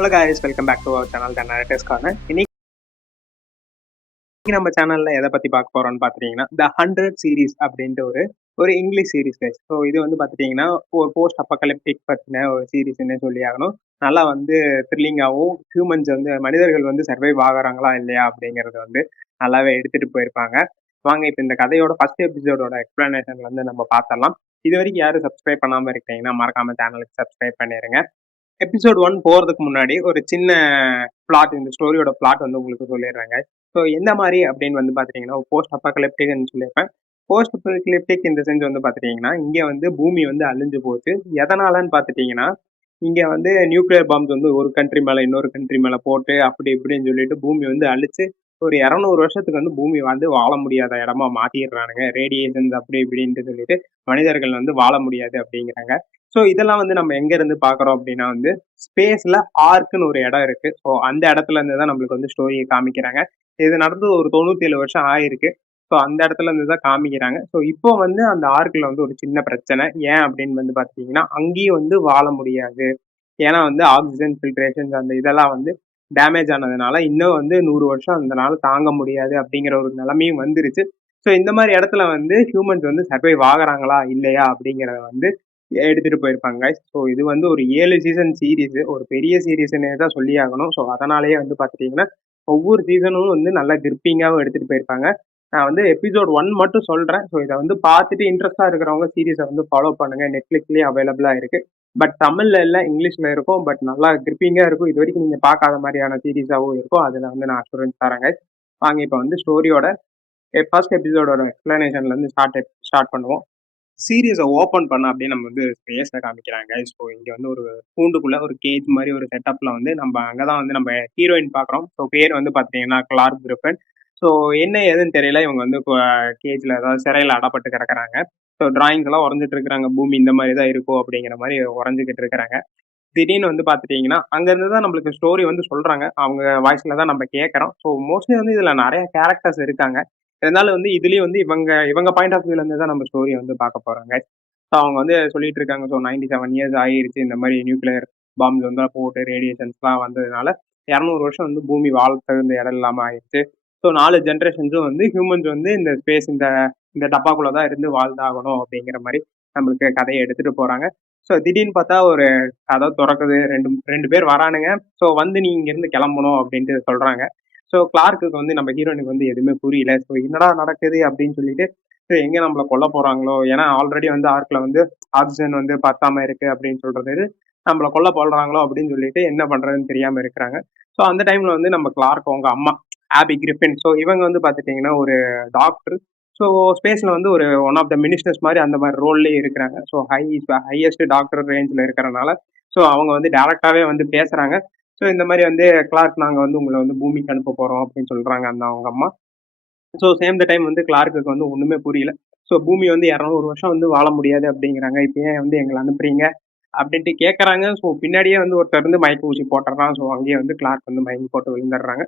Hello guys. Welcome back to our channel the narrators corner இன்னைக்கு நம்ம சேனல்ல எதை பத்தி பார்க்க போறோம்னு பாத்துட்டீங்கன்னா த ஹண்ட்ரட் சீரிஸ் அப்படின்ட்டு ஒரு ஒரு இங்கிலீஷ் சீரிஸ் கைஸ் ஸோ இது வந்து பாத்துட்டீங்கன்னா ஒரு போஸ்ட் அப்பகலிப்டிக் பற்றின ஒரு சீரிஸ்னே சொல்லி ஆகணும். நல்லா வந்து த்ரில்லிங்காகவும் ஹியூமன்ஸ் வந்து மனிதர்கள் வந்து சர்வைவ் ஆகிறாங்களா இல்லையா அப்படிங்கிறது வந்து நல்லாவே எடுத்துட்டு போயிருப்பாங்க. வாங்க இப்போ இந்த கதையோட ஃபர்ஸ்ட் எபிசோடோட எக்ஸ்பிளனேஷன் வந்து நம்ம பார்த்தரலாம் இது வரைக்கும் யாரும் சப்ஸ்கிரைப் பண்ணாமல் இருக்கீங்கன்னா மறக்காம சேனலுக்கு சப்ஸ்கிரைப் பண்ணிடுங்க எபிசோட் ஒன் போகிறதுக்கு முன்னாடி ஒரு சின்ன பிளாட் இந்த ஸ்டோரியோட பிளாட் வந்து உங்களுக்கு சொல்லிடுறாங்க. ஸோ எந்த மாதிரி அப்படின்னு வந்து பார்த்துட்டிங்கன்னா போஸ்ட் அப்பகலிப்டிக்னு சொல்லியிருப்பேன். போஸ்ட் அப்பகலிப்டிக் இந்த சென்ஸ் வந்து பார்த்துட்டிங்கன்னா இங்கே வந்து பூமி வந்து அழிஞ்சு போச்சு. எதனாலன்னு பார்த்துட்டிங்கன்னா இங்கே வந்து நியூக்ளியர் பாம்ஸ் வந்து ஒரு கண்ட்ரி மேலே இன்னொரு கண்ட்ரி மேலே போட்டு அப்படி இப்படின்னு சொல்லிட்டு பூமி வந்து அழிச்சு ஒரு இரநூறு வருஷத்துக்கு வந்து பூமி வந்து வாழ முடியாத இடமா மாற்றிடுறானுங்க ரேடியேஷன்ஸ் அப்படி இப்படின்ட்டு சொல்லிட்டு மனிதர்கள் வந்து வாழ முடியாது அப்படிங்கிறாங்க. ஸோ இதெல்லாம் வந்து நம்ம எங்க இருந்து பாக்குறோம் அப்படின்னா வந்து ஸ்பேஸ்ல ஆர்க்குன்னு ஒரு இடம் இருக்கு. ஸோ அந்த இடத்துல இருந்து தான் நம்மளுக்கு வந்து ஸ்டோரியை காமிக்கிறாங்க. இது நடந்து ஒரு தொண்ணூத்தி ஏழு வருஷம் ஆயிருக்கு. ஸோ அந்த இடத்துல இருந்து தான் காமிக்கிறாங்க. ஸோ இப்போ வந்து அந்த ஆர்க்கில் வந்து ஒரு சின்ன பிரச்சனை. ஏன் அப்படின்னு வந்து பார்த்தீங்கன்னா அங்கேயும் வந்து வாழ முடியாது. ஏன்னா வந்து ஆக்சிஜன் ஃபில்ட்ரேஷன்ஸ் அந்த இதெல்லாம் வந்து டேமேஜ் ஆனதுனால இன்னும் வந்து நூறு வருஷம் அதனால தாங்க முடியாது அப்படிங்கிற ஒரு நிலைமையும் வந்துருச்சு. ஸோ இந்த மாதிரி இடத்துல வந்து ஹியூமன்ஸ் வந்து சர்வைவ் ஆகுறாங்களா? இல்லையா? அப்படிங்கிறத வந்து எடுத்துட்டு போயிருப்பாங்க ஸோ இது வந்து ஒரு ஏழு சீசன் சீரீஸ் ஒரு பெரிய சீரீஸ்னே தான் சொல்லி ஆகணும் ஸோ அதனாலேயே வந்து பார்த்துட்டிங்கன்னா ஒவ்வொரு சீசனும் வந்து நல்லா கிரிப்பிங்காகவும் எடுத்துட்டு போயிருப்பாங்க. நான் வந்து எபிசோட் ஒன் மட்டும் சொல்கிறேன் ஸோ இதை வந்து பார்த்துட்டு இன்ட்ரெஸ்டாக இருக்கிறவங்க சீரீஸை வந்து ஃபாலோ பண்ணுங்க. நெட்ஃப்ளிக்ஸ்லேயே அவைலபிளாக இருக்கு. பட் தமிழில் இல்லை இங்கிலீஷில் இருக்கும். பட் நல்லா கிரிப்பிங்கா இருக்கும். இது வரைக்கும் நீங்கள் பார்க்காத மாதிரியான சீரீஸாகவும் இருக்கும். அதில் வந்து நான் அஷூரன்ஸ் தரேங்க வாங்க இப்போ வந்து ஸ்டோரியோட ஃபர்ஸ்ட் எபிசோடோட எக்ஸ்பிளனேஷன்லேருந்து ஸ்டார்ட் ஸ்டார்ட் பண்ணுவோம். சீரியஸை ஓப்பன் பண்ண அப்படியே நம்ம வந்து ஸ்பேஸில் காமிக்கிறாங்க. ஸோ இங்கே வந்து ஒரு கூண்டுக்குள்ள ஒரு கேஜ் மாதிரி ஒரு செட்டப்பில் வந்து நம்ம அங்கே தான் வந்து நம்ம ஹீரோயின் பார்க்குறோம். ஸோ பேர் வந்து பார்த்தீங்கன்னா கிளார்க் கிரிஃபன் ஸோ என்ன ஏதுன்னு தெரியல. இவங்க வந்து கேஜில் ஏதாவது சிறையில் அடப்பட்டு கிடக்குறாங்க. ஸோ டிராயிங்ஸ் எல்லாம் உறைஞ்சிட்டு இருக்கிறாங்க. பூமி இந்த மாதிரி தான் இருக்கும் அப்படிங்கிற மாதிரி உறைஞ்சிக்கிட்டு இருக்கிறாங்க. திடீர்னு வந்து பார்த்துட்டிங்கன்னா அங்கேருந்து தான் நம்மளுக்கு ஸ்டோரி வந்து சொல்கிறாங்க அவங்க வாய்ஸில் தான் நம்ம கேட்குறோம் ஸோ மோஸ்ட்லி வந்து இதில் நிறைய கேரக்டர்ஸ் இருக்காங்க. இருந்தாலும் வந்து இதுலயும் வந்து இவங்க இவங்க பாயிண்ட் ஆஃப் வியூல இருந்து தான் நம்ம ஸ்டோரியை வந்து பார்க்க போறாங்க ஸோ அவங்க வந்து சொல்லிட்டு இருக்காங்க ஸோ நைன்டி செவன் இயர்ஸ் ஆயிருச்சு இந்த மாதிரி நியூக்ளியர் பாம்ஸ் வந்து போட்டு ரேடியேஷன்ஸ்லாம் வந்ததுனால இரநூறு வருஷம் வந்து பூமி வாழ தகுந்த இடம் இல்லாமல் ஆயிடுச்சு ஸோ நாலு ஜென்ரேஷன்ஸும் வந்து ஹியூமன்ஸ் வந்து இந்த ஸ்பேஸ் இந்த இந்த டப்பாக்குள்ள தான் இருந்து வாழ்ந்தாகணும் அப்படிங்கிற மாதிரி நம்மளுக்கு கதையை எடுத்துட்டு போறாங்க. ஸோ திடீர்னு பார்த்தா ஒரு கதை திறக்குது ரெண்டு ரெண்டு பேர் வரானுங்க. ஸோ வந்து நீ இங்கிருந்து கிளம்பணும் அப்படின்ட்டு சொல்றாங்க. ஸோ கிளார்க்கு வந்து நம்ம ஹீரோனுக்கு வந்து எதுவுமே புரியல. ஸோ என்னடா நடக்குது அப்படின்னு சொல்லிட்டு ஸோ எங்க நம்மளை கொல்ல போறாங்களோ? ஏன்னா ஆல்ரெடி வந்து ஆர்க்ல வந்து ஆக்சிஜன் வந்து பத்தாம இருக்கு அப்படின்னு சொல்றது நம்மளை கொல்ல போடுறாங்களோ அப்படின்னு சொல்லிட்டு என்ன பண்றதுன்னு தெரியாம இருக்கிறாங்க. ஸோ அந்த டைம்ல வந்து நம்ம கிளார்க் அவங்க அம்மா ஆபி கிரிஃபின் ஸோ இவங்க வந்து பார்த்துட்டிங்கன்னா ஒரு டாக்டர் ஸோ ஸ்பேஸ்ல வந்து ஒரு ஒன் ஆஃப் த மினிஸ்டர்ஸ் மாதிரி அந்த மாதிரி ரோல்லே இருக்கிறாங்க. ஸோ ஹை ஹையஸ்ட் டாக்டர் ரேஞ்சில் இருக்கிறனால ஸோ அவங்க வந்து டேரெக்டாகவே வந்து பேசுறாங்க. ஸோ இந்த மாதிரி வந்து கிளார்க் நாங்கள் வந்து உங்களை வந்து பூமிக்கு அனுப்ப போகிறோம் அப்படின்னு சொல்கிறாங்க அந்த அவங்க அம்மா. ஸோ சேம் த டைம் வந்து கிளார்க்கு வந்து ஒன்றுமே புரியல. ஸோ பூமி வந்து இரநூறு வருஷம் வந்து வாழ முடியாது அப்படிங்கிறாங்க. இப்போ ஏன் வந்து எங்களை அனுப்புறீங்க? அப்படின்ட்டு கேட்குறாங்க ஸோ பின்னாடியே வந்து ஒருத்தர் வந்து மயக்க ஊசி போட்டுறான். ஸோ அங்கேயே வந்து கிளார்க் வந்து மயங்கி போட்டு விழுந்துடுறாங்க.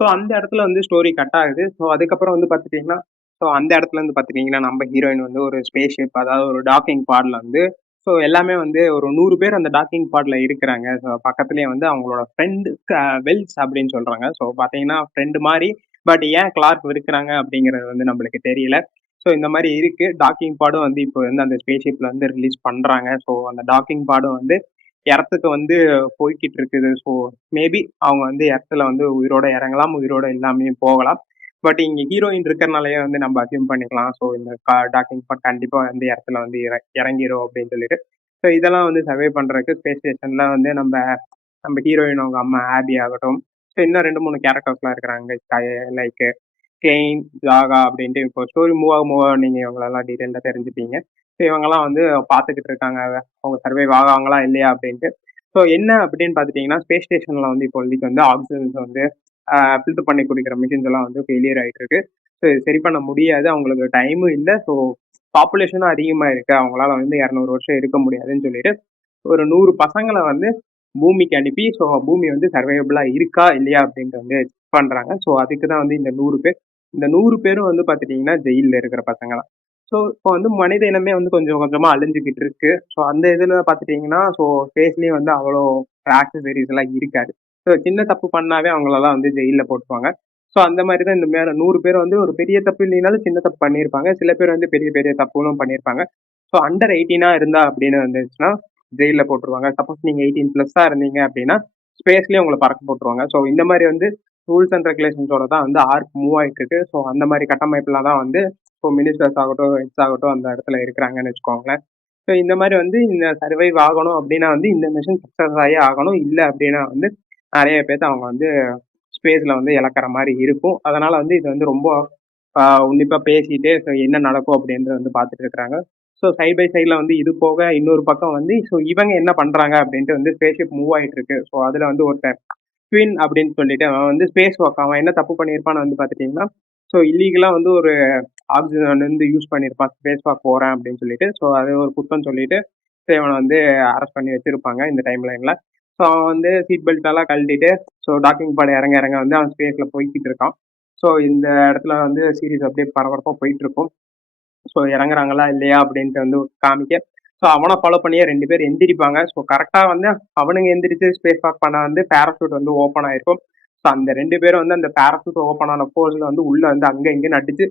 ஸோ அந்த இடத்துல வந்து ஸ்டோரி கட் ஆகுது. ஸோ அதுக்கப்புறம் வந்து பார்த்துட்டிங்கன்னா ஸோ அந்த இடத்துல வந்து பார்த்துட்டிங்கன்னா நம்ம ஹீரோயின் வந்து ஒரு ஸ்பேஸ் ஷிப் அதாவது ஒரு டாக்கிங் பாடில் வந்து ஸோ எல்லாமே வந்து ஒரு நூறு பேர் அந்த டாக்கிங் பாட்ல இருக்கிறாங்க. ஸோ பக்கத்துலேயே வந்து அவங்களோட ஃப்ரெண்டு வெல்ஸ் அப்படின்னு சொல்றாங்க. ஸோ பார்த்தீங்கன்னா ஃப்ரெண்டு மாதிரி பட் ஏன் கிளார்க் இருக்கிறாங்க அப்படிங்கிறது வந்து நம்மளுக்கு தெரியல. ஸோ இந்த மாதிரி இருக்கு. டாக்கிங் பாடும் வந்து இப்போ வந்து அந்த ஸ்பேஸ்ஷிப்ல வந்து ரிலீஸ் பண்றாங்க. ஸோ அந்த டாக்கிங் பாடும் வந்து இடத்துக்கு வந்து போய்கிட்டு இருக்குது. ஸோ மேபி அவங்க வந்து இடத்துல வந்து உயிரோட இறங்கலாம். உயிரோட எல்லாமே போகலாம். பட் இங்க ஹீரோயின் இருக்கிறனாலயே வந்து நம்ம அசியூம் பண்ணிக்கலாம். ஸோ இந்த டாக்கிங் பாட் கண்டிப்பா வந்து இடத்துல வந்து இறங்கிரும் அப்படின்னு சொல்லிட்டு. ஸோ இதெல்லாம் வந்து சர்வே பண்றதுக்கு ஸ்பேஸ் ஸ்டேஷன்ல வந்து நம்ம நம்ம ஹீரோயின் அவங்க அம்மா ஹாபி ஆகட்டும். ஸோ இன்னும் ரெண்டு மூணு கேரக்டர்ஸ்லாம் இருக்கிறாங்க. லைக் கெயின் ஜாகா அப்படின்ட்டு இப்போ ஸ்டோரி மூவ் ஆக மூவ் ஆக நீங்க இவங்களெல்லாம் டீட்டெயிலாக தெரிஞ்சுப்பீங்க. ஸோ இவங்கெல்லாம் வந்து பார்த்துக்கிட்டு இருக்காங்க. அவங்க சர்வே ஆகாங்களா இல்லையா அப்படின்ட்டு. ஸோ என்ன அப்படின்னு பார்த்துட்டிங்கன்னா ஸ்பேஸ் ஸ்டேஷனில் வந்து இப்போதைக்கு வந்து ஆக்சிஜன்ஸ் வந்து ஃபில்டர் பண்ணி குடிக்கிற மிஷின்ஸ் எல்லாம் வந்து ஃபெயிலியர் ஆகிட்டு இருக்கு. ஸோ இது சரி பண்ண முடியாது. அவங்களுக்கு டைமும் இல்லை. ஸோ பாப்புலேஷனும் அதிகமாக இருக்குது அவங்களால வந்து இரநூறு வருஷம் இருக்க முடியாதுன்னு சொல்லிட்டு ஒரு நூறு பசங்களை வந்து பூமிக்கு அனுப்பி ஸோ பூமி வந்து சர்வைவபிளாக இருக்கா இல்லையா அப்படின்ட்டு வந்து செக் பண்ணுறாங்க ஸோ அதுக்கு தான் வந்து இந்த நூறு பேர் இந்த நூறு பேரும் வந்து பார்த்துட்டிங்கன்னா ஜெயிலில் இருக்கிற பசங்க தான் ஸோ இப்போ வந்து மனித இனமே வந்து கொஞ்சம் கொஞ்சமாக அழிஞ்சுக்கிட்டு இருக்கு. ஸோ அந்த இதில் பார்த்துட்டிங்கன்னா ஸோ ஃபேஸ்லேயும் வந்து அவ்வளோ ஆக்சசரிஸ் எல்லாம் இருக்காது. ஸோ சின்ன தப்பு பண்ணாவே அவங்களெல்லாம் வந்து ஜெயிலில் போட்டுருவாங்க. ஸோ அந்த மாதிரி தான் இந்த மேலே நூறு பேர் வந்து ஒரு பெரிய தப்பு இல்லைனாலும் சின்ன தப்பு பண்ணியிருப்பாங்க சில பேர் வந்து பெரிய பெரிய தப்புகளும் பண்ணியிருப்பாங்க ஸோ அண்டர் எயிட்டீனாக இருந்தா அப்படின்னு வந்துச்சுன்னா ஜெயிலில் போட்டுருவாங்க. சப்போஸ் நீங்கள் எயிட்டீன் ப்ளஸ்ஸாக இருந்தீங்க அப்படின்னா ஸ்பேஸ்லேயே உங்களை பறக்க போட்டுருவாங்க. ஸோ இந்த மாதிரி வந்து ரூல்ஸ் அண்ட் ரெகுலேஷன்ஸோட தான் வந்து ஆர்க் மூவ் ஆகிட்டு இருக்கு. ஸோ அந்த மாதிரி கட்டமைப்பில் தான் வந்து இப்போ மினிஸ்டர்ஸ் ஆகட்டும் ஹெட்ஸ் ஆகட்டும் அந்த இடத்துல இருக்கிறாங்கன்னு வச்சுக்கோங்களேன். ஸோ இந்த மாதிரி வந்து இந்த சர்வைவ் ஆகணும் அப்படின்னா வந்து இந்த மிஷின் சக்ஸஸ் ஆகி ஆகணும். இல்லை அப்படின்னா வந்து நிறைய பேர்த்து அவங்க வந்து ஸ்பேஸில் வந்து இழக்கிற மாதிரி இருக்கும். அதனால் வந்து இது வந்து ரொம்ப உன்னிப்பாக பேசிட்டு ஸோ என்ன நடக்கும் அப்படின்றது வந்து பார்த்துட்டு இருக்கிறாங்க. ஸோ சைட் பை சைடில் வந்து இது போக இன்னொரு பக்கம் வந்து ஸோ இவங்க என்ன பண்ணுறாங்க அப்படின்ட்டு வந்து ஸ்பேஸ்ஷிப் மூவ் ஆகிட்டு இருக்கு. ஸோ அதில் வந்து ஒருத்தன் ட்வின் அப்படின்னு சொல்லிட்டு அவன் வந்து ஸ்பேஸ் ஒர்க் அவன் என்ன தப்பு பண்ணியிருப்பான்னு வந்து பார்த்துட்டிங்கன்னா ஸோ இல்லீகலாக வந்து ஒரு ஆக்சிஜன் வந்து யூஸ் பண்ணியிருப்பான். ஸ்பேஸ் வாக் போகிறேன் அப்படின்னு சொல்லிட்டு ஸோ அது ஒரு குற்றம் சொல்லிட்டு சேவனை இவனை வந்து அரெஸ்ட் பண்ணி வச்சிருப்பாங்க இந்த டைம் லைனில் ஸோ அவன் வந்து சீட் பெல்ட் எல்லாம் கழட்டிட்டு ஸோ டாக்கிங் பாடு இறங்க இறங்க வந்து அவன் ஸ்பேஸில் போய்கிட்டு இருக்கான். ஸோ இந்த இடத்துல வந்து சீரீஸ் அப்படியே பரபரப்பாக போயிட்டு இருக்கும் ஸோ இறங்குறாங்களா இல்லையா அப்படின்ட்டு வந்து காமிக்க. ஸோ அவனை ஃபாலோ பண்ணியே ரெண்டு பேர் எந்திரிப்பாங்க. ஸோ கரெக்டாக வந்து அவனுங்க எந்திரிச்சு ஸ்பேஸ் வாக் பண்ண வந்து பேராசூட் வந்து ஓப்பன் ஆயிருக்கும். ஸோ அந்த ரெண்டு பேரும் வந்து அந்த பேராசூட் ஓப்பன் ஆன போர்ஸில் வந்து உள்ளே வந்து அங்கே இங்கே நடிச்சு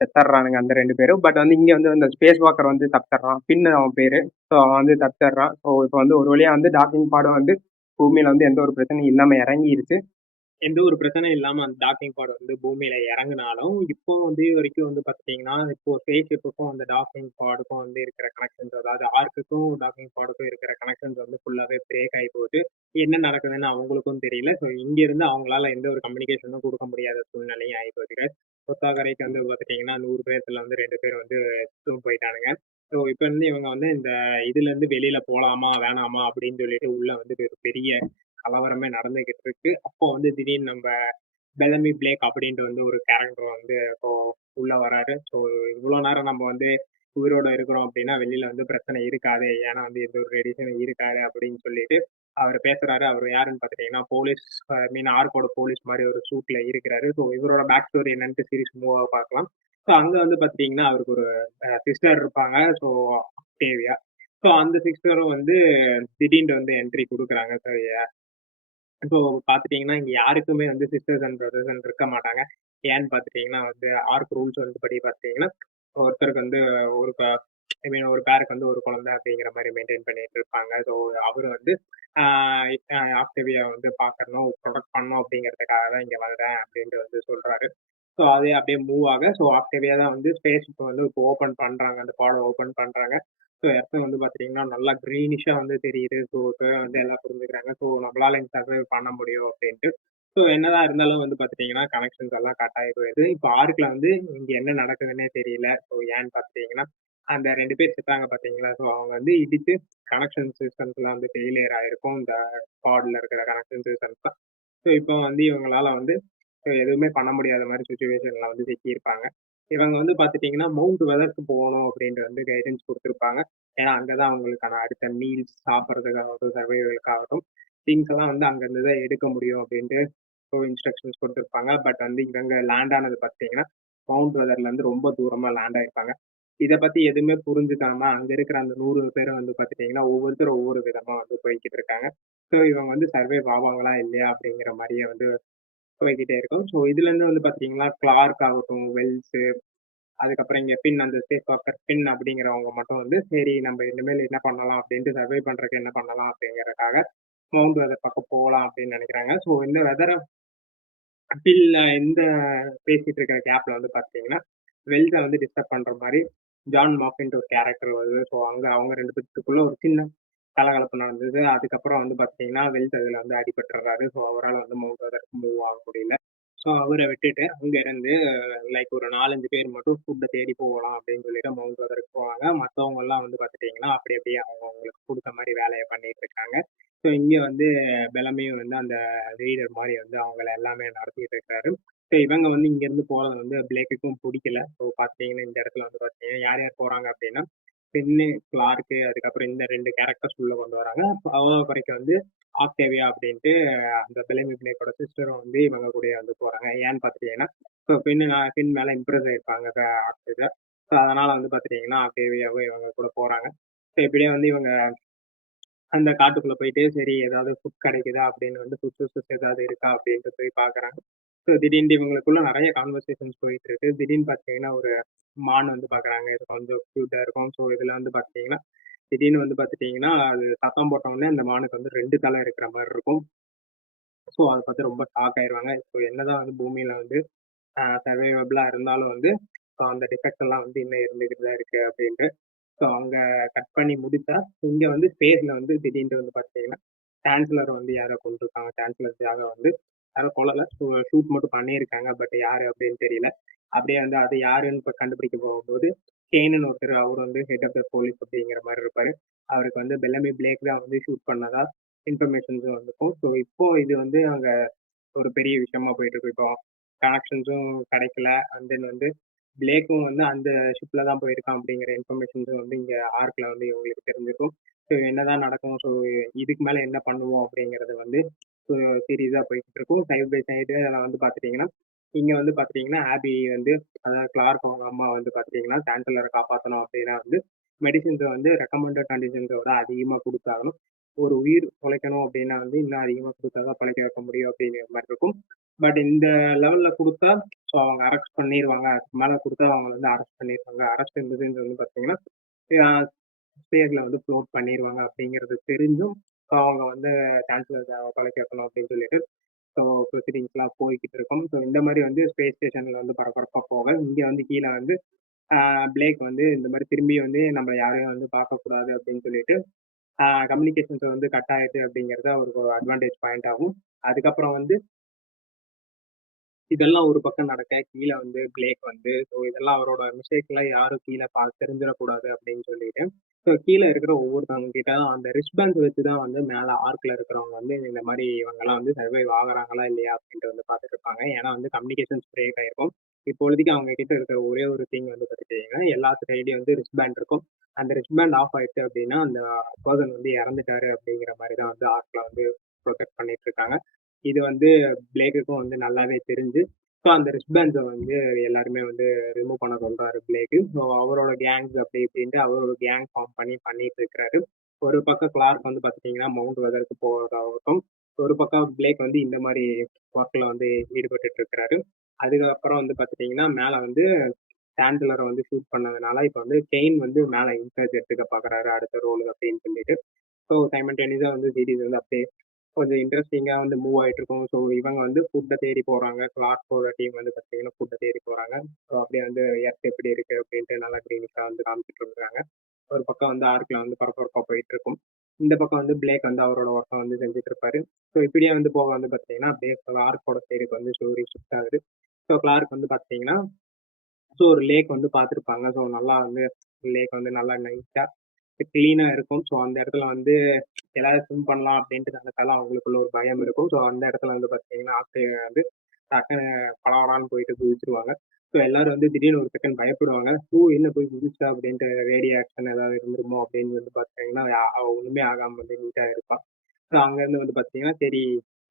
செத்துறானுங்க அந்த ரெண்டு பேரும் பட் வந்து இங்கே வந்து அந்த ஸ்பேஸ் வாக்கர் வந்து தப்பிடுறான் பின்னு அவன் பேர் ஸோ அவன் வந்து தப்பிடுறான் ஸோ இப்போ வந்து ஒரு வழியாக வந்து டாக்கிங் பாடம் வந்து பூமியில் வந்து எந்த ஒரு பிரச்சனையும் இல்லாமல் இறங்கிருச்சு எந்த ஒரு பிரச்சனையும் இல்லாம அந்த டாக்கிங் பாட் வந்து பூமியில இறங்குனாலும், இப்போ வந்து வரைக்கும் வந்து பாத்தீங்கன்னா, இப்போ ஸ்பேஸ் அந்த டாக்கிங் பாடுக்கும் வந்து இருக்கிற கனெக்ஷன்ஸ் அதாவது ஆர்க்குக்கும் டாக்கிங் பாடுக்கும் இருக்கிற கனெக்ஷன்ஸ் வந்து ஃபுல்லாவே பிரேக் ஆகி போகுது. என்ன நடக்குதுன்னு அவங்களுக்கும் தெரியல. ஸோ இங்க இருந்து அவங்களால எந்த ஒரு கம்யூனிகேஷனும் கொடுக்க முடியாத சூழ்நிலையும் ஆகி போகுது. ஒத்தாக்கரைக்கு வந்து பாத்துட்டீங்கன்னா, நூறு பேர்த்துல வந்து ரெண்டு பேர் வந்து செத்து போயிட்டானுங்க. ஸோ இப்போ வந்து இவங்க வந்து இந்த இதுல இருந்து வெளியில போலாமா, வேணாமா அப்படின்னு சொல்லிட்டு உள்ள வந்து ஒரு பெரிய கலவரமே நடந்துகிட்டு இருக்கு அப்போ வந்து திடீர்னு நம்ம பெலமி பிளேக் அப்படின்ட்டு வந்து ஒரு கேரக்டர் வந்து இப்போ உள்ள வராரு ஸோ இவ்வளோ நேரம் நம்ம வந்து உயிரோட இருக்கிறோம் அப்படின்னா வெளியில வந்து பிரச்சனை இருக்காது ஏன்னா வந்து எந்த ஒரு ரெடிஷனும் இருக்காது அப்படின்னு சொல்லிட்டு அவர் பேசுறாரு. அவர் யாருன்னு பாத்துட்டீங்கன்னா போலீஸ் மீன் ஆர்கோட போலீஸ் மாதிரி ஒரு சூட்ல இருக்கிறாரு. ஸோ இவரோட பேக் ஸ்டோரி என்னன்ட்டு சீரிஸ் மூவா பார்க்கலாம் ஸோ அங்க வந்து பாத்துட்டீங்கன்னா அவருக்கு ஒரு சிஸ்டர் இருப்பாங்க. ஸோ தேவியா ஸோ அந்த சிஸ்டரும் வந்து திடீர்னு வந்து என்ட்ரி கொடுக்குறாங்க. ஸோ இப்போ பார்த்துட்டீங்கன்னா, இங்க யாருக்குமே வந்து சிஸ்டர்ஸ் அண்ட் பிரதர்ஸ் இருக்க மாட்டாங்க. ஏன்னு பாத்துட்டீங்கன்னா வந்து ஆர்க் ரூல்ஸ் வந்து படி பார்த்தீங்கன்னா ஒருத்தருக்கு வந்து ஒரு ஐ மீன் ஒரு பேருக்கு வந்து ஒரு குழந்தை அப்படிங்கிற மாதிரி மெயின்டைன் பண்ணிட்டு இருப்பாங்க. ஸோ அவர் வந்து ஆக்டிவியா வந்து பார்க்கணும், ப்ரொடெக்ட் பண்ணணும் அப்படிங்கிறதுக்காக தான் இங்க வர்றேன் அப்படின்ட்டு வந்து சொல்றாரு. ஸோ அதே அப்படியே மூவ் ஆக ஸோ ஆக்டிவியா தான் வந்து ஸ்பேஸ் இப்போ வந்து இப்போ ஓப்பன் பண்றாங்க. அந்த பாடம் ஓப்பன் பண்றாங்க. ஸோ எர்த் வந்து பார்த்தீங்கன்னா நல்லா க்ரீனிஷாக வந்து தெரியுது. ஸோ வந்து எல்லாம் புரிஞ்சுக்கிறாங்க. ஸோ நம்மளால இந்த சர்வை பண்ண முடியும் அப்படின்ட்டு. ஸோ என்னதான் இருந்தாலும் வந்து பார்த்துட்டீங்கன்னா கனெக்ஷன்ஸ் எல்லாம் கட் ஆகி போயிடுது. இப்போ ஆர்க்ல வந்து இங்க என்ன நடக்குதுன்னே தெரியல. ஸோ ஏன்னு பார்த்துட்டீங்கன்னா அந்த ரெண்டு பேர் செத்தாங்க பார்த்தீங்களா? ஸோ அவங்க வந்து இடிச்சு கனெக்ஷன் சிஸ்டம்ஸ்லாம் வந்து ஃபெயிலியர் ஆயிருக்கும். இந்த கார்டில் இருக்கிற கனெக்ஷன் சிஸ்டம்ஸ் தான். ஸோ இப்போ வந்து இவங்களால வந்து எதுவுமே பண்ண முடியாத மாதிரி சுச்சுவேஷன்ல வந்து சிக்கியிருப்பாங்க. இவங்க வந்து பார்த்துட்டீங்கன்னா மவுண்ட் வெதருக்கு போகணும் அப்படின்ற வந்து கைடன்ஸ் கொடுத்துருப்பாங்க ஏன்னா அங்கதான் அவங்களுக்கான அடுத்த மீல்ஸ் சாப்பிட்றதுக்காகட்டும் சர்வைவலுக்காகட்டும் திங்ஸ் எல்லாம் வந்து அங்கேருந்து தான் எடுக்க முடியும் அப்படின்ட்டு இன்ஸ்ட்ரக்ஷன்ஸ் கொடுத்துருப்பாங்க பட் வந்து இவங்க லேண்ட் ஆனது பார்த்தீங்கன்னா மவுண்ட் வெதர்லேருந்து ரொம்ப தூரமா லேண்ட் ஆயிருப்பாங்க இதை பத்தி எதுவுமே புரிஞ்சுக்காம அங்க இருக்கிற அந்த நூறு பேரை வந்து பாத்துட்டீங்கன்னா ஒவ்வொருத்தரும் ஒவ்வொரு விதமா வந்து போய்கிட்டு இருக்காங்க. ஸோ இவங்க வந்து சர்வே ஆவாங்களா இல்லையா அப்படிங்கிற மாதிரியே வந்து போய்கிட்டே இருக்கும். ஸோ இதுல இருந்து வந்து பாத்தீங்கன்னா கிளார்க் ஆகட்டும் வெல்ஸ் அதுக்கப்புறம் இங்க பின் அந்த சேஃப் வாக்கர் பின் அப்படிங்கிறவங்க மட்டும் வந்து சரி நம்ம இனிமேல் என்ன பண்ணலாம் அப்படின்ட்டு சர்வை பண்றதுக்கு என்ன பண்ணலாம் அப்படிங்கறதுக்காக மவுண்ட் வெதர் பக்கம் போகலாம் அப்படின்னு நினைக்கிறாங்க. ஸோ இந்த வெதரை பில்ல இந்த பேசிட்டு இருக்கிற கேப்ல வந்து பாத்தீங்கன்னா வெல்ஸை வந்து டிஸ்டர்ப் பண்ற மாதிரி ஜான் மாஃபின்ட்டு ஒரு கேரக்டர் வருது. ஸோ அங்கே அவங்க ரெண்டு பேத்துக்குள்ள ஒரு சின்ன கலகலப்பு நடந்தது. அதுக்கப்புறம் வந்து பார்த்தீங்கன்னா வெல்த் அதில் வந்து அடிபட்டுறாரு. ஸோ அவரால் வந்து மவுண்ட் வெதருக்கு மூவ் ஆக முடியல. ஸோ அவரை விட்டுட்டு அங்கே இருந்து லைக் ஒரு நாலஞ்சு பேர் மட்டும் ஃபுட்டை தேடி போகலாம் அப்படின்னு சொல்லிட்டு மவுண்ட் வெதருக்கு போவாங்க மற்றவங்கெல்லாம் வந்து பார்த்துட்டீங்கன்னா அப்படி அப்படியே அவங்க அவங்களுக்கு கொடுத்த மாதிரி வேலையை பண்ணிட்டு இருக்காங்க. ஸோ இங்கே வந்து பெலமையும் வந்து அந்த ரீடர் மாதிரி வந்து அவங்கள எல்லாமே நடத்திட்டு இருக்காரு. ஸோ இவங்க வந்து இங்கேருந்து போகிறது வந்து பிளேக்குக்கும் பிடிக்கல. ஸோ பார்த்தீங்கன்னா இந்த இடத்துல வந்து பார்த்தீங்கன்னா யார் யார் போகிறாங்க அப்படின்னா பெண்ணு கிளார்க்கு அதுக்கப்புறம் இந்த ரெண்டு கேரக்டர்ஸ் உள்ள கொண்டு வராங்க. அவ்வளோ குறைக்க வந்து ஆக்டேவியா அப்படின்ட்டு அந்த பெலமி சிஸ்டரும் வந்து இவங்க கூட வந்து போறாங்க. ஏன்னு பார்த்துட்டீங்கன்னா ஸோ பெண்ணு பெண் மேல இம்ப்ரெஸ் ஆயிருப்பாங்க ஆக்டேவியா ஸோ அதனால வந்து பார்த்துட்டீங்கன்னா ஆக்டேவியாவும் இவங்க கூட போறாங்க. ஸோ இப்படியே வந்து இவங்க அந்த காட்டுக்குள்ள போயிட்டு சரி ஏதாவது ஃபுட் கிடைக்குதா அப்படின்னு வந்து ஃபுட் சோர்சஸ் ஏதாவது இருக்கா அப்படின்ட்டு போய் பார்க்குறாங்க ஸோ திடீர்னு இவங்களுக்குள்ள நிறைய கான்வர்சேஷன்ஸ் போயிட்டு இருக்கு. திடீர்னு பார்த்தீங்கன்னா ஒரு மான் வந்து பார்க்குறாங்க இது கொஞ்சம் க்யூட்டாக இருக்கும். ஸோ இதில் வந்து பார்த்தீங்கன்னா திடீர்னு வந்து பார்த்துட்டிங்கன்னா அது சத்தம் போட்டவுடனே அந்த மானுக்கு வந்து ரெண்டு தலை இருக்கிற மாதிரி இருக்கும். ஸோ அதை பார்த்து ரொம்ப ஷாக் ஆயிடுவாங்க ஸோ என்னதான் வந்து பூமியில் வந்து சர்வைவபிளாக இருந்தாலும் வந்து ஸோ அந்த டிஃபெக்ட் எல்லாம் வந்து இன்னும் இருந்துகிட்டு தான் இருக்கு அப்படின்ட்டு. ஸோ அவங்க கட் பண்ணி முடித்தா இங்கே வந்து ஸ்பேஸில் வந்து திடீர்னு வந்து பார்த்தீங்கன்னா சான்சலர் வந்து யாரை கொண்டிருக்காங்க சான்சலர் யாரை வந்து யாரும் கொல்லல. ஷூட் மட்டும் பண்ணியிருக்காங்க. பட் யாரு அப்படின்னு தெரியல. அப்படியே வந்து அது யாருன்னு இப்போ கண்டுபிடிக்க போகும்போது கேனன் ஒருத்தர் அவர் வந்து ஹெட் ஆஃப் த போலீஸ் அப்படிங்கிற மாதிரி இருப்பாரு. அவருக்கு வந்து பெல்லமி பிளேக் தான் வந்து ஷூட் பண்ணதா இன்ஃபர்மேஷன்ஸும் வந்துக்கும் ஸோ இப்போ இது வந்து அங்க ஒரு பெரிய விஷயமா போயிட்டு இருக்கு இப்போ கனெக்ஷன்ஸும் கிடைக்கல. அண்ட் தென் வந்து பிளேக்கும் வந்து அந்த ஷிப்ல தான் போயிருக்கான் அப்படிங்கிற இன்ஃபர்மேஷன்ஸும் வந்து இங்க ஆர்க்ல வந்து இவங்களுக்கு தெரிஞ்சிருக்கும். ஸோ என்னதான் நடக்கும் ஸோ இதுக்கு மேல என்ன பண்ணுவோம் அப்படிங்கறது வந்து சீரியஸா போயிட்டு இருக்கும் சைட் பை சைடு அதெல்லாம் வந்து பாத்துட்டீங்கன்னா இங்க வந்து பாத்துட்டீங்கன்னா ஆபி வந்து அதாவது கிளார்க் அவங்க அம்மா வந்து பாத்துட்டீங்கன்னா சாண்டலரை காப்பாற்றணும் அப்படின்னா வந்து மெடிசின்ஸை வந்து ரெக்கமெண்டட் கண்டிஷன்ஸோட அதிகமாக கொடுத்தாகணும். ஒரு உயிர் பிழைக்கணும் அப்படின்னா வந்து இன்னும் அதிகமாக கொடுத்தா தான் பழைக்க வைக்க முடியும் அப்படிங்கிற மாதிரி இருக்கும். பட் இந்த லெவலில் கொடுத்தா ஸோ அவங்க அரெஸ்ட் பண்ணிடுவாங்க அதுக்கு மேலே கொடுத்தா அவங்க வந்து அரெஸ்ட் பண்ணிடுவாங்க அரெஸ்ட் என்பதுன்றது வந்து பார்த்தீங்கன்னா ஸ்பேஸில் வந்து ஃப்ளோட் பண்ணிடுவாங்க அப்படிங்கிறது தெரிஞ்சும் ஸோ அவங்க வந்து சான்சலர் பழைக்க கேட்கணும் அப்படின்னு சொல்லிட்டு ஸோ ப்ரொசீடிங்ஸ்லாம் போய்கிட்டு இருக்கும். ஸோ இந்த மாதிரி வந்து ஸ்பேஸ் ஸ்டேஷனில் வந்து பரபரப்பாக போக இங்கே வந்து கீழே வந்து பிளேக் வந்து இந்த மாதிரி திரும்பி வந்து நம்ம யாரையும் வந்து பார்க்கக்கூடாது அப்படின்னு சொல்லிட்டு கம்யூனிகேஷன்ஸ் வந்து கட் ஆயிடுது அப்படிங்கிறது அவருக்கு ஒரு அட்வான்டேஜ் பாயிண்ட் ஆகும். அதுக்கப்புறம் வந்து இதெல்லாம் ஒரு பக்கம் நடக்க கீழே வந்து பிளேக் வந்து ஸோ இதெல்லாம் அவரோட மிஸ்டேக்லாம் யாரும் கீழே பா தெரிஞ்சிடக்கூடாது அப்படின்னு சொல்லிட்டு ஸோ கீழே இருக்கிற ஒவ்வொருத்தவங்க கிட்ட அந்த ரிஸ்பேண்ட் வச்சு தான் வந்து மேலே ஆர்க்கில் இருக்கிறவங்க வந்து இந்த மாதிரி இவங்கெல்லாம் வந்து சர்வைவ் ஆகுறாங்களா இல்லையா அப்படின்ட்டு வந்து பார்த்துட்டு இருப்பாங்க. ஏன்னா வந்து கம்யூனிகேஷன்ஸ் பிரேக் ஆயிருக்கும். இப்பொழுதுக்கு அவங்க கிட்ட இருக்கிற ஒரே ஒரு திங் வந்து பார்த்துட்டீங்கன்னா எல்லா சைடையும் வந்து ரிஸ்பேண்ட் இருக்கும். அந்த ரிஸ்பேண்ட் ஆஃப் ஆயிடுச்சு அப்படின்னா அந்த பர்சன் வந்து இறந்துட்டாரு அப்படிங்கிற மாதிரி தான் வந்து ஆர்க்கில் வந்து ப்ரொடெக்ட் பண்ணிட்டு இருக்காங்க. இது வந்து பிளேக்குக்கும் வந்து நல்லாவே தெரிஞ்சு ஸோ அந்த ரிஸ்பேண்ட்ஸை வந்து எல்லாருமே வந்து ரிமூவ் பண்ண சொல்றாரு பிளேக்கு ஸோ அவரோட கேங்ஸ் அப்படி இப்படின்ட்டு அவரோட கேங் ஃபார்ம் பண்ணி பண்ணிட்டு இருக்கிறாரு ஒரு பக்கம் கிளார்க் வந்து பார்த்துட்டிங்கன்னா மவுண்ட் வெதருக்கு போகிறதாகட்டும் ஒரு பக்கம் பிளேக் வந்து இந்த மாதிரி ஒர்க்கில் வந்து ஈடுபட்டு இருக்கிறாரு அதுக்கப்புறம் வந்து பார்த்துட்டிங்கன்னா மேலே வந்து சாண்டலரை வந்து ஷூட் பண்ணதுனால இப்போ வந்து கெயின் வந்து மேலே இன்சார்ஜ் எடுத்துக்க பார்க்குறாரு அடுத்த ரோலுக்கு அப்படின்னு சொல்லிட்டு. ஸோ சைமல்டேனியஸாக வந்து சீரீஸ் வந்து அப்படியே கொஞ்சம் இன்ட்ரெஸ்டிங்காக வந்து மூவ் ஆகிட்டு இருக்கும் ஸோ இவங்க வந்து ஃபுட்டை தேடி போகிறாங்க கிளார்க்கோட டீம் வந்து பார்த்தீங்கன்னா ஃபுட்டை தேடி போகிறாங்க ஸோ அப்படியே வந்து எர்த் எப்படி இருக்கு அப்படின்ட்டு நல்லா க்ளீனிக்காக வந்து காமிச்சிட்டு இருக்காங்க. ஒரு பக்கம் வந்து ஆர்க்கில் வந்து பரப்பரப்பாக போயிட்டு இருக்கும் இந்த பக்கம் வந்து பிளேக் வந்து அவரோட ஒர்க்கை வந்து செஞ்சுட்டு இருப்பாரு ஸோ இப்படியே வந்து போக வந்து பார்த்தீங்கன்னா அப்படியே ஆர்க்கோட சைடுக்கு வந்து ஸ்டோரி ஷிஃப்ட் ஆகுது. ஸோ கிளார்க் வந்து பார்த்தீங்கன்னா ஸோ ஒரு லேக் வந்து பார்த்துருப்பாங்க ஸோ நல்லா வந்து லேக் வந்து நல்லா நைட்டாக க்ளீனாக இருக்கும். ஸோ அந்த இடத்துல வந்து எல்லாரும் ஸ்விம் பண்ணலாம் அப்படின்ட்டு நினைச்சாலும் அவங்களுக்குள்ள ஒரு பயம் இருக்கும். ஸோ அந்த இடத்துல வந்து பார்த்தீங்கன்னா ஆஸ்திரேலியா வந்து டக்குன்னு பலவரான்னு போயிட்டு குதிச்சிருவாங்க. ஸோ எல்லாரும் வந்து திடீர்னு ஒரு செகண்ட் பயப்படுவாங்க. ஸோ என்ன போய் குதிச்சா? அப்படின்ட்டு ரேடியோ ஆக்ஷன் ஏதாவது இருந்துருமோ அப்படின்னு வந்து பார்த்தீங்கன்னா ஒன்றுமே ஆகாமல் வந்து நீட்டாக இருப்பான் ஸோ அங்கேருந்து வந்து பார்த்தீங்கன்னா சரி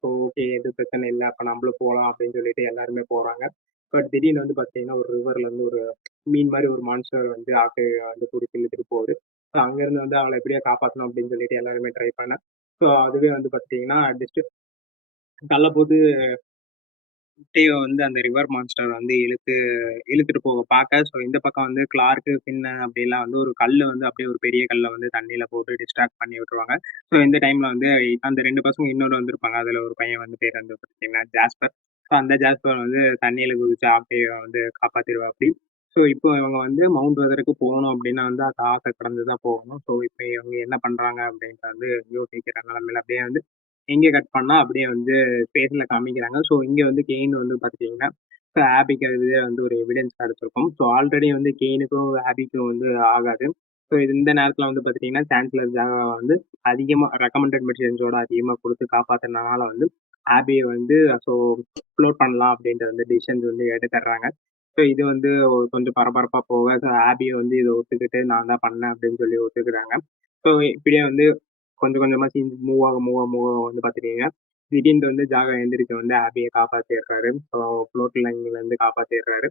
ஓகே எதுவும் பிரச்சனை இல்லை. அப்போ நம்மளும் போகலாம் அப்படின்னு சொல்லிட்டு எல்லாருமே போகிறாங்க பட் திடீர்னு வந்து பார்த்தீங்கன்னா ஒரு ரிவர்ல இருந்து ஒரு மீன் மாதிரி ஒரு மான்ஸ்டர் வந்து ஆக்கு வந்து பிடிச்சி இழுத்துட்டு போகுது. அங்கேருந்து வந்து அவளை எப்படியோ காப்பாற்றணும் அப்படின்னு சொல்லிட்டு எல்லாருமே ட்ரை பண்ணேன் ஸோ அதுவே வந்து பார்த்தீங்கன்னா டிஸ்ட்ரிக் தள்ளபோது முட்டையை வந்து அந்த ரிவர் மான்ஸ்டர் வந்து இழுத்து இழுத்துட்டு போக பார்க்க ஸோ இந்த பக்கம் வந்து கிளார்க்கு பின்ன அப்படிலாம் வந்து ஒரு கல் வந்து அப்படியே ஒரு பெரிய கல்லை வந்து தண்ணியில் போட்டு டிஸ்ட்ராக்ட் பண்ணி விட்டுருவாங்க. ஸோ இந்த டைம்ல வந்து அந்த ரெண்டு பசங்க இன்னொரு வந்திருப்பாங்க. அதுல ஒரு பையன் வந்து பேர் வந்து பார்த்தீங்கன்னா ஜாஸ்பர் ஸோ அந்த ஜாஸ்பர் வந்து தண்ணியில் குதிச்சு அப்படியே வந்து காப்பாற்றிடுவா அப்படி ஸோ இப்போ இவங்க வந்து மவுண்ட் வெதருக்கு போகணும் அப்படின்னா வந்து அந்த ஆசை கடந்து தான் போகணும். ஸோ இப்போ இவங்க என்ன பண்ணுறாங்க அப்படின்ட்டு வந்து யோசிக்கிற நிலமையில அப்படியே வந்து எங்கே கட் பண்ணால் அப்படியே வந்து ஸ்பேஸ்ல காமிக்கிறாங்க. ஸோ இங்கே வந்து கெயின் வந்து பார்த்துட்டிங்கன்னா ஸோ ஹாபிக்கு அது வந்து ஒரு எவிடன்ஸ் கிடச்சிருக்கும் ஸோ ஆல்ரெடி வந்து கெயினுக்கும் ஹாபிக்கும் வந்து ஆகாது. ஸோ இது இந்த நேரத்தில் வந்து பார்த்தீங்கன்னா சான்சலர் ஜாகா வந்து அதிகமாக ரெக்கமெண்டட் மெடிசன்ஸோட அதிகமாக கொடுத்து காப்பாற்றினால வந்து ஆபியை வந்து ஸோ அப்லோட் பண்ணலாம் அப்படின்ற வந்து டிசிஷன்ஸ் வந்து எடுத்துடுறாங்க. இது வந்து கொஞ்சம் பரபரப்பாக போக ஸோ ஆபியை வந்து இதை ஒத்துக்கிட்டு நான் தான் பண்ணேன் அப்படின்னு சொல்லி ஒத்துக்கிறாங்க. ஸோ இப்படியே வந்து கொஞ்சம் கொஞ்சமாக சீன் மூவ் ஆக மூவ் ஆக மூவ் வந்து பார்த்துட்டீங்க. திடீர்னு வந்து ஜாகா எந்திரிச்சு வந்து ஆபியை காப்பாற்றிடுறாரு ஸோ ஃப்ளோட் லைன்லேருந்து காப்பாற்றிடுறாரு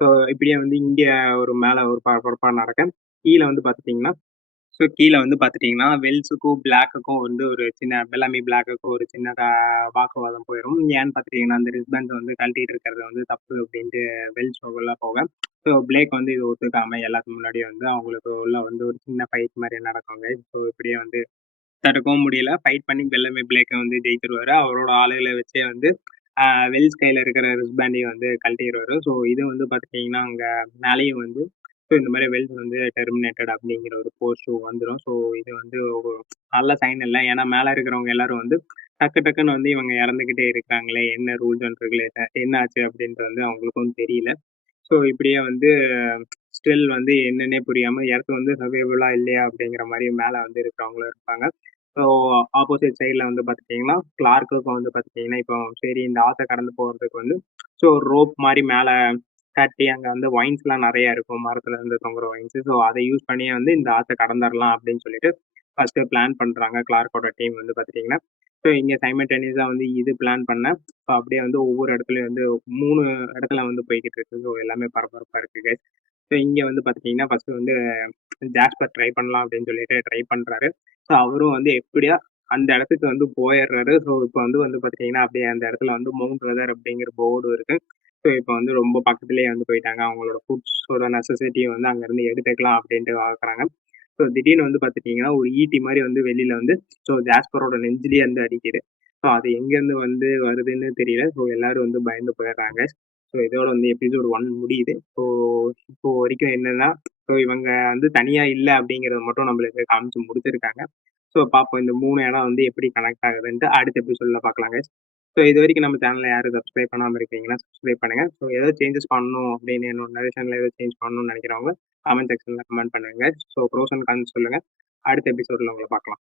ஸோ இப்படியே வந்து இங்கே ஒரு மேலே ஒரு பரபரப்பாக நடக்க கீழே வந்து பார்த்துட்டிங்கன்னா ஸோ கீழே வந்து பார்த்துட்டிங்கன்னா வெல்ஸுக்கும் பிளாக்குக்கும் வந்து ஒரு சின்ன பெல்லாமி பிளாக்குக்கும் ஒரு சின்ன வாக்குவாதம் போயிடும் ஏன்னு பார்த்துட்டிங்கன்னா அந்த ரிஸ்பண்ட் வந்து கழட்டிட்டு இருக்கிறது வந்து தப்பு அப்படின்ட்டு வெல்ஸ் உள்ள போக. ஸோ பிளேக் வந்து இது ஒத்துக்காம எல்லாத்துக்கு முன்னாடி வந்து அவங்களுக்கு உள்ள வந்து ஒரு சின்ன ஃபைட் மாதிரி நடக்குங்க. ஸோ இப்படியே வந்து தடுக்கவும் முடியல. ஃபைட் பண்ணி பெல்லாமி பிளேக்கை வந்து ஜெயிச்சிருவாரு அவரோட ஆளுகளை வச்சே வந்து வெல்ஸ் கையில் இருக்கிற ரிஸ்பேண்டையும் வந்து கழட்டிடுவாரு ஸோ இது வந்து பார்த்துட்டிங்கன்னா அங்கே மேலேயும் வந்து ஸோ இந்த மாதிரி வெல்ஸ் வந்து டெர்மினேட்டட் அப்படிங்கிற ஒரு போஸ்ட் வந்துடும் ஸோ இது வந்து ஒரு நல்ல சைன் இல்லை. ஏன்னா மேலே இருக்கிறவங்க எல்லாரும் வந்து டக்கு டக்குன்னு வந்து இவங்க இறந்துக்கிட்டே இருக்காங்களே என்ன ரூல்ஸ் அண்ட் ரெகுலேஷன் என்ன ஆச்சு அப்படின்றது வந்து அவங்களுக்கும் தெரியல. ஸோ இப்படியே வந்து ஸ்டில் வந்து என்னன்னே புரியாமல் இடத்து வந்து சர்வேபிளா இல்லையா அப்படிங்கிற மாதிரி மேலே வந்து இருக்கிறவங்களும் இருப்பாங்க. ஸோ ஆப்போசிட் சைடில் வந்து பார்த்துட்டிங்கன்னா கிளார்க்குக்கும் வந்து பார்த்துட்டிங்கன்னா இப்போ சரி இந்த ஆசை கடந்து போகிறதுக்கு வந்து ஸோ ரோப் மாதிரி மேலே கட்டி அங்கே வந்து ஒயின்ஸ்லாம் நிறைய இருக்கும். மரத்துல இருந்து தொங்குற ஒயின்ஸ் ஸோ அதை யூஸ் பண்ணி வந்து இந்த ஆற்றை கடந்துடலாம் அப்படின்னு சொல்லிட்டு ஃபர்ஸ்ட் பிளான் பண்ணுறாங்க கிளார்க்கோட டீம் வந்து பார்த்துட்டிங்கன்னா ஸோ இங்கே சைமல்டேனியஸாக வந்து இது பிளான் பண்ணேன். ஸோ அப்படியே வந்து ஒவ்வொரு இடத்துலையும் வந்து மூணு இடத்துல வந்து போய்கிட்டு இருக்கு ஸோ எல்லாமே பரபரப்பாக இருக்கு கைஸ் ஸோ இங்கே வந்து பார்த்துட்டிங்கன்னா ஃபர்ஸ்ட் வந்து ஜாஸ்பர் ட்ரை பண்ணலாம் அப்படின்னு சொல்லிட்டு ட்ரை பண்ணுறாரு ஸோ அவரும் வந்து எப்படியா அந்த இடத்துக்கு வந்து போயிடுறாரு. ஸோ இப்போ வந்து வந்து பார்த்துட்டிங்கன்னா அப்படியே அந்த இடத்துல வந்து மவுண்ட் வெதர் அப்படிங்கிற போர்டு இருக்கு. ஸோ இப்போ வந்து ரொம்ப பக்கத்துலேயே வந்து போயிட்டாங்க. அவங்களோட ஃபுட்ஸோட நெசசிட்டியை வந்து அங்கேருந்து எடுத்துக்கலாம் அப்படின்ட்டு பார்க்குறாங்க ஸோ திடீர்னு வந்து பார்த்துட்டிங்கன்னா ஒரு ஈட்டி மாதிரி வந்து வெளியில் வந்து ஸோ ஜாஸ்பரோட நெஞ்சிலேயே வந்து அடிக்குது. ஸோ அது எங்கேருந்து வந்து வருதுன்னு தெரியல. ஸோ எல்லாரும் வந்து பயந்து போயிடுறாங்க. ஸோ இதோட வந்து எபிசோட் ஒன் முடியுது. ஸோ இப்போ வரைக்கும் என்னன்னா ஸோ இவங்க வந்து தனியாக இல்லை அப்படிங்கிறத மட்டும் நம்மளுக்கு காமிச்சு முடிச்சிருக்காங்க. ஸோ பார்ப்போம் இந்த மூணு இடம் வந்து எப்படி கனெக்ட் ஆகுதுன்ட்டு அடுத்த எபிசோடில் பார்க்கலாங்க ஸோ இது வரைக்கும் நம்ம சேனலில் யாரும் சப்ஸ்கிரைப் பண்ணாமல் இருக்கீங்கன்னா சப்ஸ்கிரைப் பண்ணுங்க. ஸோ ஏதோ சேஞ்சஸ் பண்ணணும் அப்படின்னு என்னோட நரேஷனில் ஏதோ சேஞ்ச் பண்ணணும்னு நினைக்கிறவங்க கமெண்ட் செக்ஷனில் கமெண்ட் பண்ணுங்க. ஸோ ப்ரோஸ் அண்ட் கான்ஸ் சொல்லுங்கள் அடுத்த எபிசோடில் உங்களை பார்க்கலாம்.